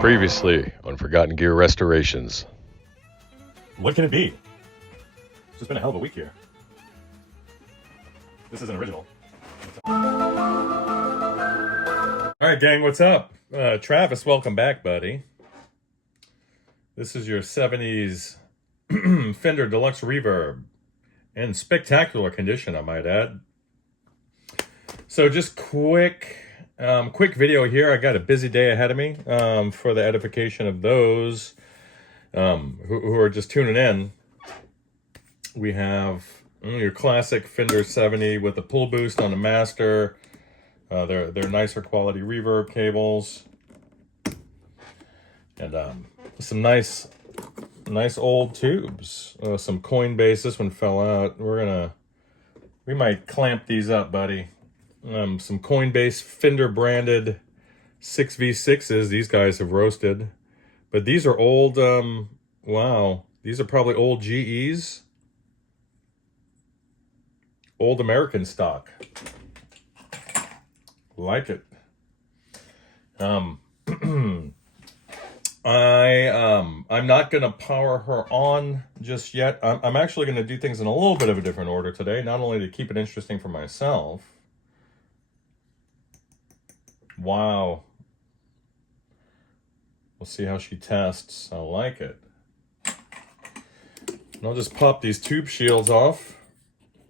Previously on Forgotten Gear Restorations. What can it be? It's just been a hell of a week here. This is an original. Alright gang, what's up? Travis, welcome back, buddy. This is your 70s Fender Deluxe Reverb. In spectacular condition, I might add. So just quick video here. I got a busy day ahead of me for the edification of those who are just tuning in. We have your classic Fender 70 with the pull boost on the master. They're nicer quality reverb cables. And some nice old tubes. Some Coinbase. This one fell out. We might clamp these up, buddy. Some Coinbase Fender branded 6v6s. These guys have roasted. But these are old, wow. These are probably old GEs. Old American stock. Like it. I'm not going to power her on just yet. I'm actually going to do things in a little bit of a different order today, not only to keep it interesting for myself. Wow. We'll see how she tests. I like it. And I'll just pop these tube shields off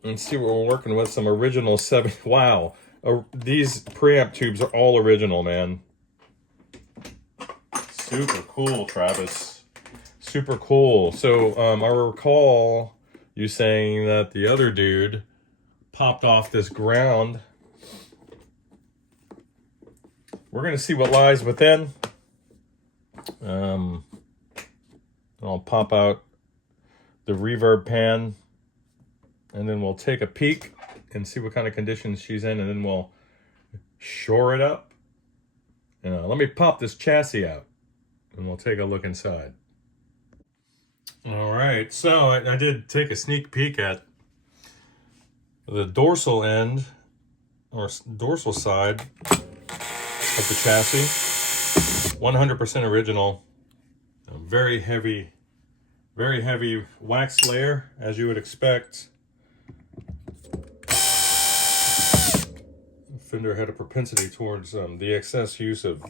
and see what we're working with. Some original 7. Wow. These preamp tubes are all original, man. Super cool, Travis. Super cool. So I recall you saying that the other dude popped off this ground. We're going to see what lies within. I'll pop out the reverb pan, and then we'll take a peek and see what kind of conditions she's in, and then we'll shore it up. Let me pop this chassis out, and we'll take a look inside. All right, so I did take a sneak peek at the dorsal end, or dorsal side of the chassis. 100% original. A very heavy wax layer, as you would expect. Fender had a propensity towards the excess use of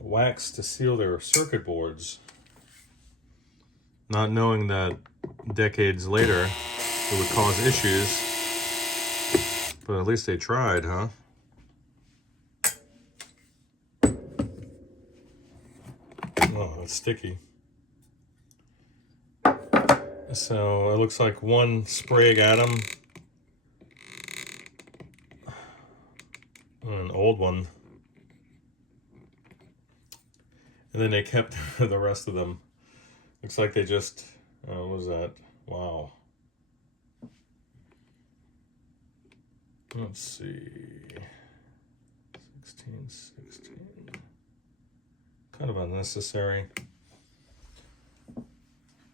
wax to seal their circuit boards, not knowing that decades later it would cause issues. But at least they tried, huh? Oh, that's sticky. So it looks like one Sprague Atom, an old one, and then they kept the rest of them. Looks like they just, what was that? Wow. Let's see. 16. Kind of unnecessary.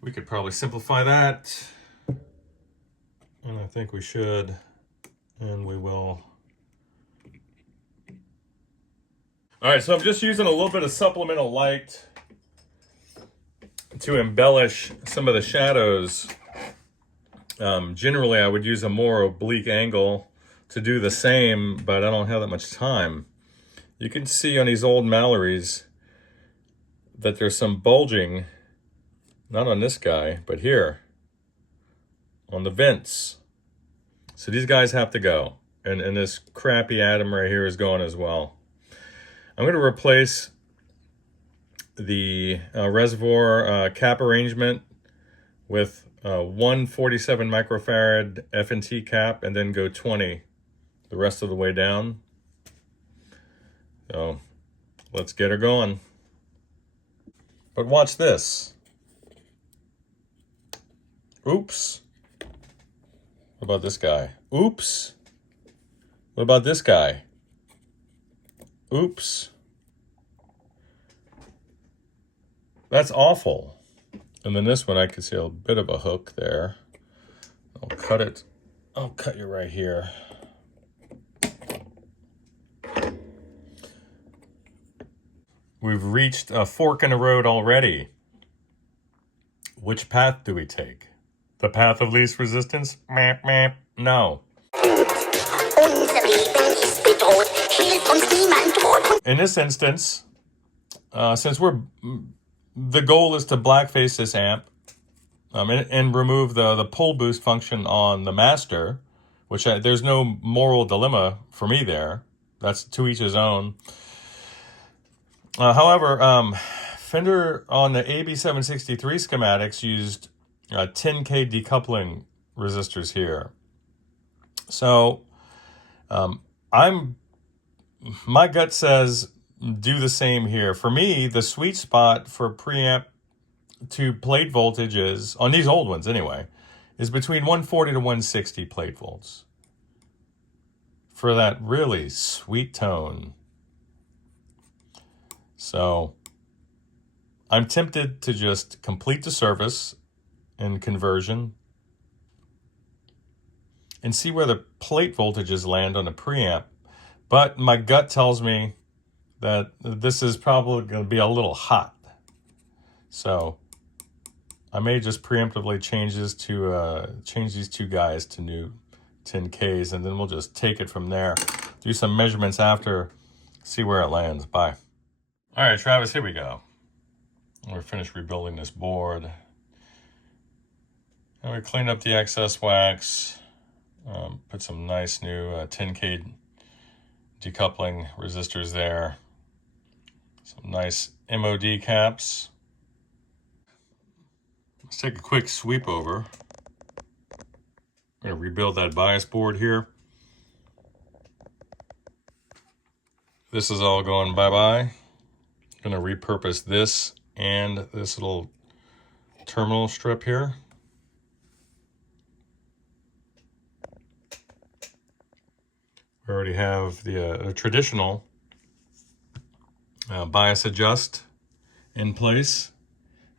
We could probably simplify that. And I think we should. And we will. Alright, so I'm just using a little bit of supplemental light to embellish some of the shadows. Generally, I would use a more oblique angle to do the same, but I don't have that much time. You can see on these old Mallorys that there's some bulging, not on this guy, but here, on the vents. So these guys have to go. And this crappy atom right here is going as well. I'm going to replace the reservoir cap arrangement with 147 microfarad F&T cap, and then go 20 the rest of the way down. So let's get her going. But watch this. Oops. What about this guy? Oops. What about this guy? Oops. That's awful. And then this one, I can see a bit of a hook there. I'll cut it. I'll cut you right here. we've reached a fork in the road already. Which path do we take? The path of least resistance? Meh, meh. No. In this instance, since the goal is to blackface this amp and remove the pull boost function on the master, which there's no moral dilemma for me there. That's to each his own. However, Fender on the AB763 schematics used 10K decoupling resistors here. So my gut says do the same here. For me, the sweet spot for preamp to plate voltages, on these old ones anyway, is between 140 to 160 plate volts for that really sweet tone. So I'm tempted to just complete the service and conversion and see where the plate voltages land on the preamp. But my gut tells me that this is probably going to be a little hot. So I may just preemptively change these two guys to new 10Ks, and then we'll just take it from there. Do some measurements after, see where it lands. Bye. All right, Travis, here we go. We're finished rebuilding this board. And we cleaned up the excess wax, put some nice new 10K decoupling resistors there. Some nice MOD caps. Let's take a quick sweep over. I'm going to rebuild that bias board here. This is all going bye-bye. I'm going to repurpose this and this little terminal strip here. We already have the traditional bias adjust in place.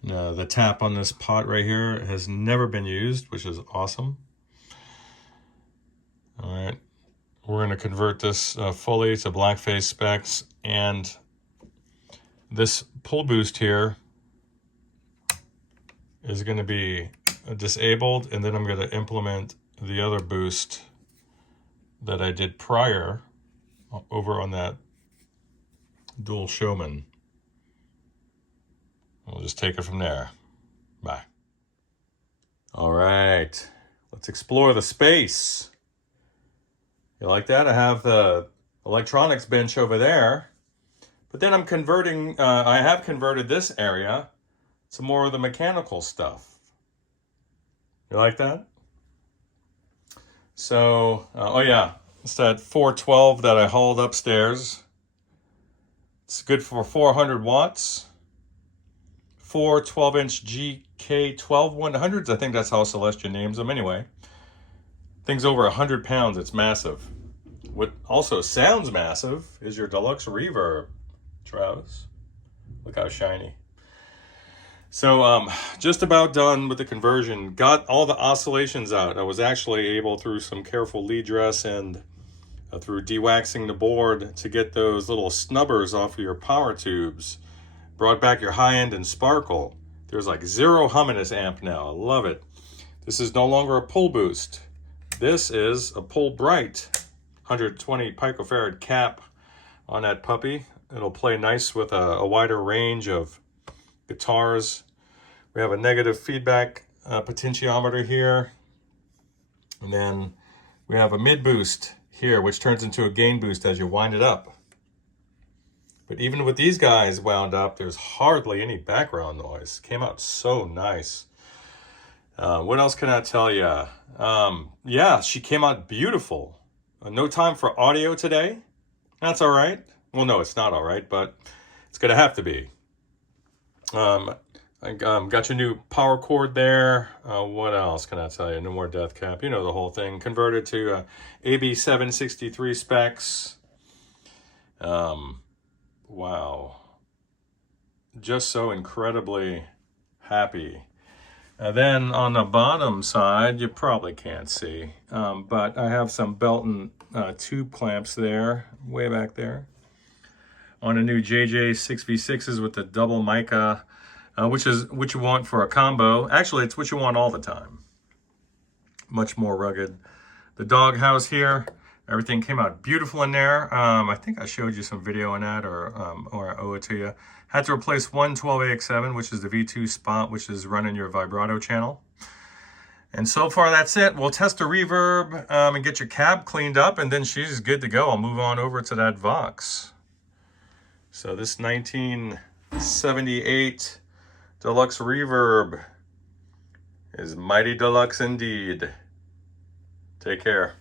The tap on this pot right here has never been used, which is awesome. All right, we're going to convert this fully to blackface specs, and this pull boost here is going to be disabled, and then I'm going to implement the other boost that I did prior over on that dual showman. We'll just take it from there. Bye. All right, let's explore the space. You like that? I have the electronics bench over there, but then I'm converting, I have converted this area to more of the mechanical stuff. You like that? So, oh yeah, it's that 412 that I hauled upstairs. It's good for 400 watts. 4 12-inch GK12 100s. I think that's how Celestia names them anyway. Thing's over 100 pounds. It's massive. What also sounds massive is your Deluxe Reverb, Travis. Look how shiny. So just about done with the conversion. Got all the oscillations out. I was actually able, through some careful lead dress and through dewaxing the board, to get those little snubbers off of your power tubes. Brought back your high end and sparkle. There's like zero hum in this amp now. I love it. This is no longer a pull boost. This is a pull bright 120 picofarad cap on that puppy. It'll play nice with a wider range of guitars. We have a negative feedback potentiometer here. And then we have a mid boost here, which turns into a gain boost as you wind it up. But even with these guys wound up, there's hardly any background noise. Came out so nice. What else can I tell you? Yeah, she came out beautiful. No time for audio today. That's all right. Well, no, it's not all right, but it's going to have to be. I got your new power cord there. What else can I tell you? No more death cap. You know the whole thing. Converted to AB763 specs. Wow. Just so incredibly happy. Then on the bottom side, you probably can't see, but I have some belt and tube clamps there, way back there. on a new JJ6V6s with the double mica, which is what you want for a combo. Actually, it's what you want all the time. Much more rugged. The doghouse here, everything came out beautiful in there. I think I showed you some video on that, or I owe it to you. Had to replace one 12AX7, which is the V2 spot, which is running your vibrato channel. And so far, that's it. We'll test the reverb and get your cab cleaned up, and then she's good to go. I'll move on over to that Vox. So this 1978 Deluxe Reverb is mighty deluxe indeed. Take care.